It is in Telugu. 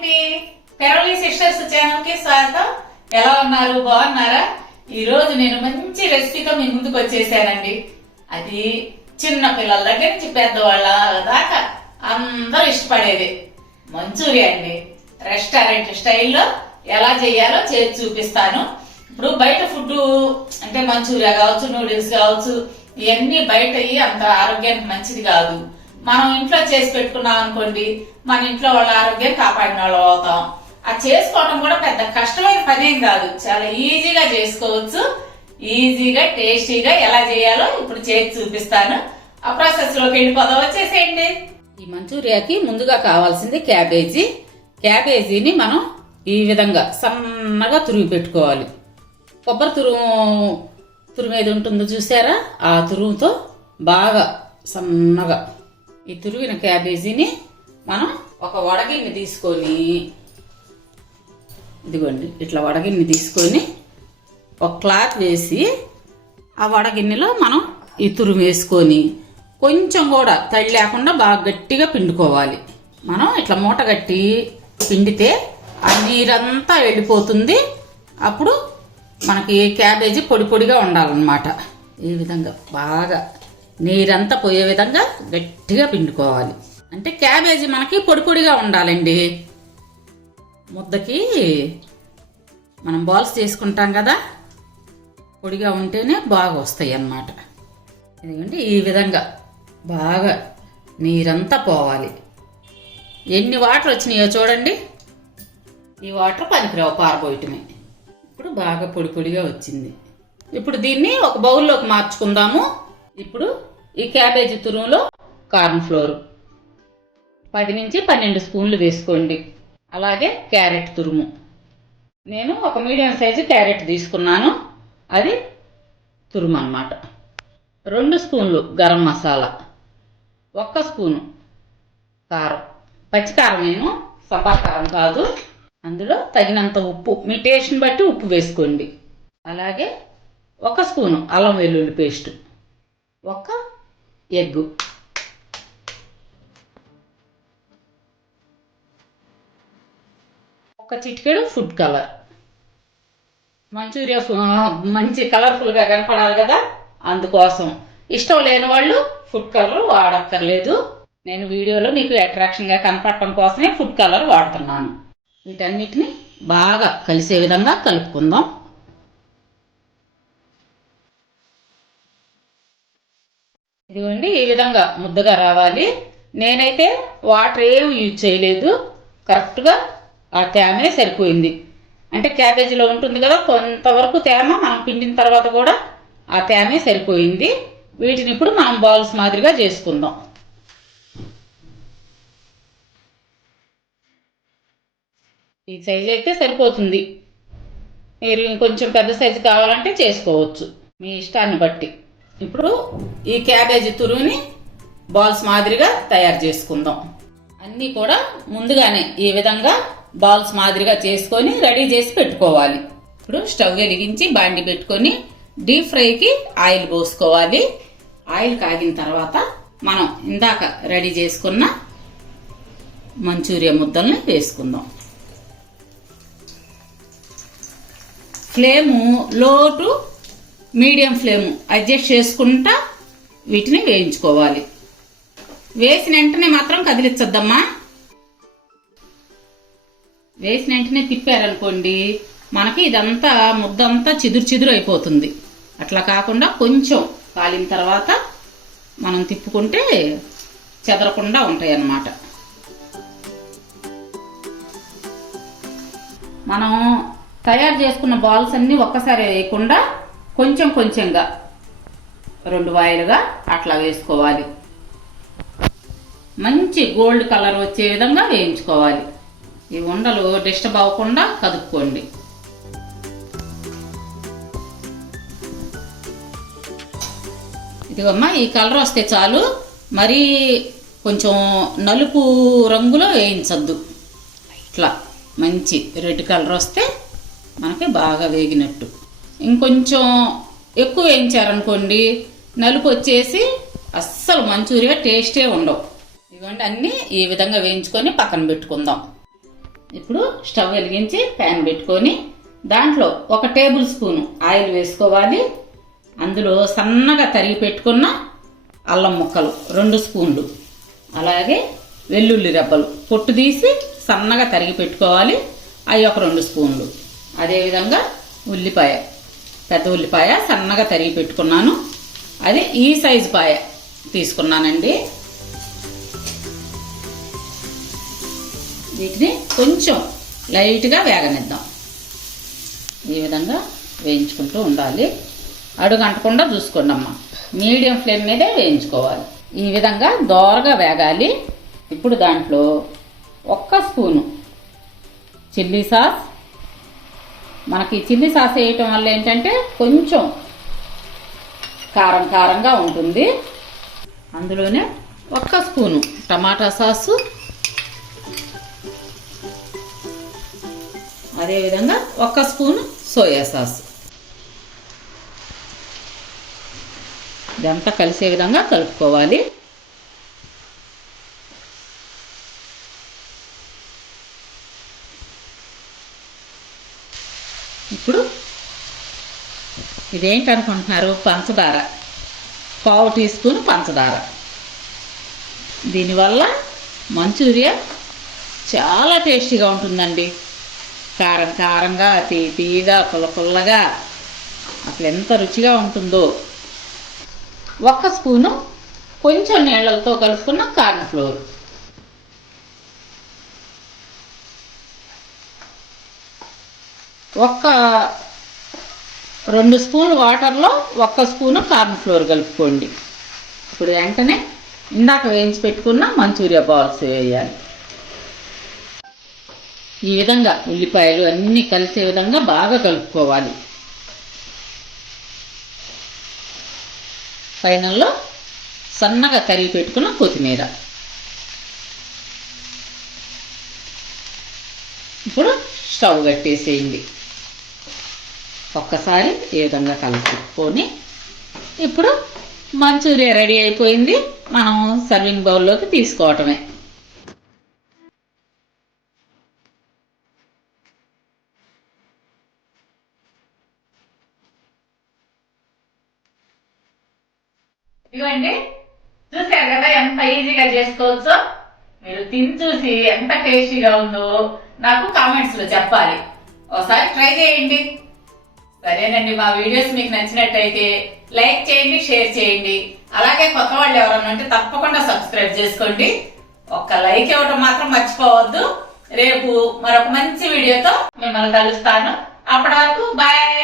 అండి. పెరవలి సిస్టర్స్ ఛానల్కి స్వాగతం. ఎలా ఉన్నారు? బాగున్నారా? ఈ రోజు నేను మంచి రెసిపీతో మీ ముందుకు వచ్చేసానండి. అది చిన్న పిల్లల దగ్గర నుంచి పెద్దవాళ్ళ దాకా అందరూ ఇష్టపడేది. మంచూరియా అండి. రెస్టారెంట్ స్టైల్లో ఎలా చేయాలో చేసి చూపిస్తాను. ఇప్పుడు బయట ఫుడ్ అంటే మంచూరియా కావచ్చు నూడిల్స్ కావచ్చు ఇవన్నీ బయట అంత ఆరోగ్యానికి మంచిది కాదు. మనం ఇంట్లో చేసి పెట్టుకున్నాం అనుకోండి మన ఇంట్లో వాళ్ళ ఆరోగ్యం కాపాడిన వాళ్ళు అవుతాం. అది చేసుకోవడం కూడా పెద్ద కష్టమైన పనేం కాదు. చాలా ఈజీగా చేసుకోవచ్చు. ఈజీగా టేస్టీగా ఎలా చేయాలో ఇప్పుడు చేసి చూపిస్తాను. ఆ ప్రాసెస్లోకి వెళ్ళిపోదాం. వచ్చేసేయండి. ఈ మంచూరియాకి ముందుగా కావాల్సింది క్యాబేజీ. క్యాబేజీని మనం ఈ విధంగా సన్నగా తురిమి పెట్టుకోవాలి. కొబ్బరి తురుము తురుమేది ఉంటుందో చూసారా? ఆ తురుముతో బాగా సన్నగా ఈ తురిగిన క్యాబేజీని మనం ఒక వడగిన్ని తీసుకొని ఇదిగోండి ఇట్లా వడగిన్ని తీసుకొని ఒక క్లాత్ వేసి ఆ వడగిన్నెలో మనం ఈ తురుము వేసుకొని కొంచెం కూడా తడి లేకుండా బాగా గట్టిగా పిండుకోవాలి. మనం ఇట్లా మూట కట్టి పిండితే ఆ నీరంతా వెళ్ళిపోతుంది. అప్పుడు మనకి క్యాబేజీ పొడి పొడిగా ఉండాలన్నమాట. ఈ విధంగా బాగా నీరంతా పోయే విధంగా గట్టిగా పిండుకోవాలి. అంటే క్యాబేజీ మనకి పొడి పొడిగా ఉండాలండి. ముద్దకి మనం బాల్స్ చేసుకుంటాం కదా పొడిగా ఉంటేనే బాగా వస్తాయి అన్నమాట ఎందుకంటే ఈ విధంగా బాగా నీరంతా పోవాలి. ఎన్ని వాటర్ వచ్చినాయో చూడండి. ఈ వాటర్ పనికిరావు పారబోయటమే. ఇప్పుడు బాగా పొడి పొడిగా వచ్చింది. ఇప్పుడు దీన్ని ఒక బౌల్లోకి మార్చుకుందాము. ఇప్పుడు ఈ క్యాబేజీ తురుములో కార్న్ ఫ్లోర్. పది నుంచి పన్నెండు స్పూన్లు వేసుకోండి. అలాగే క్యారెట్ తురుము. నేను ఒక మీడియం సైజు క్యారెట్ తీసుకున్నాను. అది తురుము అన్నమాట. రెండు స్పూన్లు గరం మసాలా. ఒక్క స్పూను కారం. పచ్చికారం నేను సపాకారం కాదు. అందులో తగినంత ఉప్పు. మీ టేస్ట్ని బట్టి ఉప్పు వేసుకోండి. అలాగే ఒక స్పూను అల్లం వెల్లుల్లి పేస్ట్. ఒక ఎగ్గు ఒక చిటికెడు ఫుడ్ కలర్. మంచూరియా మంచి కలర్ఫుల్గా కనపడాలి కదా? అందుకోసం. ఇష్టం లేని వాళ్ళు ఫుడ్ కలర్ వాడక్కర్లేదు. నేను వీడియోలో మీకు అట్రాక్షన్గా కనపడటం కోసమే ఫుడ్ కలర్ వాడుతున్నాను. వీటన్నిటిని బాగా కలిసే విధంగా కలుపుకుందాం. ఇదిగోండి ఈ విధంగా ముద్దగా రావాలి. నేనైతే వాటర్ ఏం యూజ్ చేయలేదు. కరెక్ట్గా ఆ తేమే సరిపోయింది. అంటే క్యాబేజీలో ఉంటుంది కదా కొంతవరకు తేమ మనం పిండిన తర్వాత కూడా ఆ తేమే సరిపోయింది. వీటిని ఇప్పుడు మనం బాల్స్ మాదిరిగా చేసుకుందాం. ఈ సైజు అయితే సరిపోతుంది. మీరు ఇంకొంచెం పెద్ద సైజు కావాలంటే చేసుకోవచ్చు. మీ ఇష్టాన్ని బట్టి. ఇప్పుడు ఈ క్యాబేజీ తురుని బాల్స్ మాదిరిగా తయారు చేసుకుందాం. అన్నీ కూడా ముందుగానే ఈ విధంగా బాల్స్ మాదిరిగా చేసుకొని రెడీ చేసి పెట్టుకోవాలి. ఇప్పుడు స్టవ్ వెలిగించి బాండి పెట్టుకొని డీప్ ఫ్రైకి ఆయిల్ పోసుకోవాలి. ఆయిల్ కాగిన తర్వాత మనం ఇందాక రెడీ చేసుకున్న మంచూరియా ముద్దల్ని వేసుకుందాం. ఫ్లేము లో టు మీడియం ఫ్లేమ్ అడ్జస్ట్ చేసుకుంటా వీటిని వేయించుకోవాలి. వేసిన వెంటనే మాత్రం కదిలించద్దమ్మా వేసిన వెంటనే తిప్పారనుకోండి మనకి ఇదంతా ముద్దంతా చిదురు చిదురు అయిపోతుంది. అట్లా కాకుండా కొంచెం కాలిన తర్వాత మనం తిప్పుకుంటే చెదరకుండా ఉంటాయి అన్నమాట మనం తయారు చేసుకున్న బాల్స్ అన్ని ఒక్కసారి వేయకుండా కొంచెం కొంచెంగా రెండు వాయిలుగా అట్లా వేసుకోవాలి. మంచి గోల్డ్ కలర్ వచ్చే విధంగా వేయించుకోవాలి. ఈ ఉండలు డిస్టర్బ్ అవ్వకుండా కదుపుకోండి. ఇదిగమ్మా ఈ కలర్ వస్తే చాలు. మరీ కొంచెం నలుపు రంగులో వేయించద్దు. ఇట్లా మంచి రెడ్ కలర్ వస్తే మనకి బాగా వేగినట్టు. ఇంకొంచెం ఎక్కువ వేయించారనుకోండి నలుపు వచ్చేసి అస్సలు మంచూరియా టేస్టే ఉండవు. ఇవ్వండి అన్నీ ఈ విధంగా వేయించుకొని పక్కన పెట్టుకుందాం. ఇప్పుడు స్టవ్ వెలిగించి ప్యాన్ పెట్టుకొని దాంట్లో ఒక టేబుల్ స్పూన్ ఆయిల్ వేసుకోవాలి. అందులో సన్నగా తరిగి పెట్టుకున్న అల్లం ముక్కలు రెండు స్పూన్లు. అలాగే వెల్లుల్లి రెబ్బలు పొట్టు తీసి సన్నగా తరిగి పెట్టుకోవాలి. అవి ఒక రెండు స్పూన్లు. అదేవిధంగా ఉల్లిపాయ పెద్ద ఉల్లిపాయ సన్నగా తరిగి పెట్టుకున్నాను. అది ఈ సైజు పాయ తీసుకున్నానండి. వీటిని కొంచెం లైట్గా వేగనిద్దాం. ఈ విధంగా వేయించుకుంటూ ఉండాలి. అడుగు అంటకుండా చూసుకోండి అమ్మ మీడియం ఫ్లేమ్ మీదే వేయించుకోవాలి. ఈ విధంగా దోరగా వేగాలి. ఇప్పుడు దాంట్లో ఒక్క స్పూను చిల్లీ సాస్ మనకి చిల్లీ సాస్ వేయటం వల్ల ఏంటంటే కొంచెం కారం కారంగా ఉంటుంది. అందులోనే ఒక్క స్పూను టమాటా సాసు. అదేవిధంగా ఒక్క స్పూను సోయా సాస్. ఇదంతా కలిసే విధంగా కలుపుకోవాలి. ఇప్పుడు ఇదేంటి అనుకుంటున్నారు పంచదార. పావు టీ స్పూన్ పంచదార. దీనివల్ల మంచూరియా చాలా టేస్టీగా ఉంటుందండి. కారం కారంగా తీ తీయగా పుల్లపుల్లగా అసలు ఎంత రుచిగా ఉంటుందో. ఒక్క స్పూను కొంచెం నీళ్ళతో కలుపుకున్న కార్న్ ఫ్లోర్. ఒక్క రెండు స్పూన్లు వాటర్లో ఒక్క స్పూను కార్న్ఫ్లోర్ కలుపుకోండి. ఇప్పుడు వెంటనే ఇందాక వేయించి పెట్టుకున్న మంచూరియా బాల్స్ వేయాలి. ఈ విధంగా ఉల్లిపాయలు అన్నీ కలిసే విధంగా బాగా కలుపుకోవాలి. ఫైనల్లో సన్నగా తరిగి పెట్టుకున్న కొత్తిమీర. ఇప్పుడు స్టవ్ కట్టేసేయండి. ఒక్కసారి ఈ విధంగా కలుపుకొని ఇప్పుడు మంచూరియా రెడీ అయిపోయింది. మనం సర్వింగ్ బౌల్లోకి తీసుకోవటమే. ఇవ్వండి చూసారు కదా ఎంత ఈజీగా చేసుకోవచ్చో? మీరు తిని చూసి ఎంత టేస్టీగా ఉందో నాకు కామెంట్స్లో చెప్పాలి. ఒకసారి ట్రై చేయండి. సరేనండి మా వీడియోస్ మీకు నచ్చినట్టయితే లైక్ చేయండి షేర్ చేయండి. అలాగే కొత్త వాళ్ళు ఎవరన్నా ఉంటే తప్పకుండా సబ్స్క్రైబ్ చేసుకోండి. ఒక్క లైక్ ఇవ్వడం మాత్రం మర్చిపోవద్దు. రేపు మరొక మంచి వీడియోతో మిమ్మల్ని కలుస్తాను. అప్పటి వరకు బాయ్!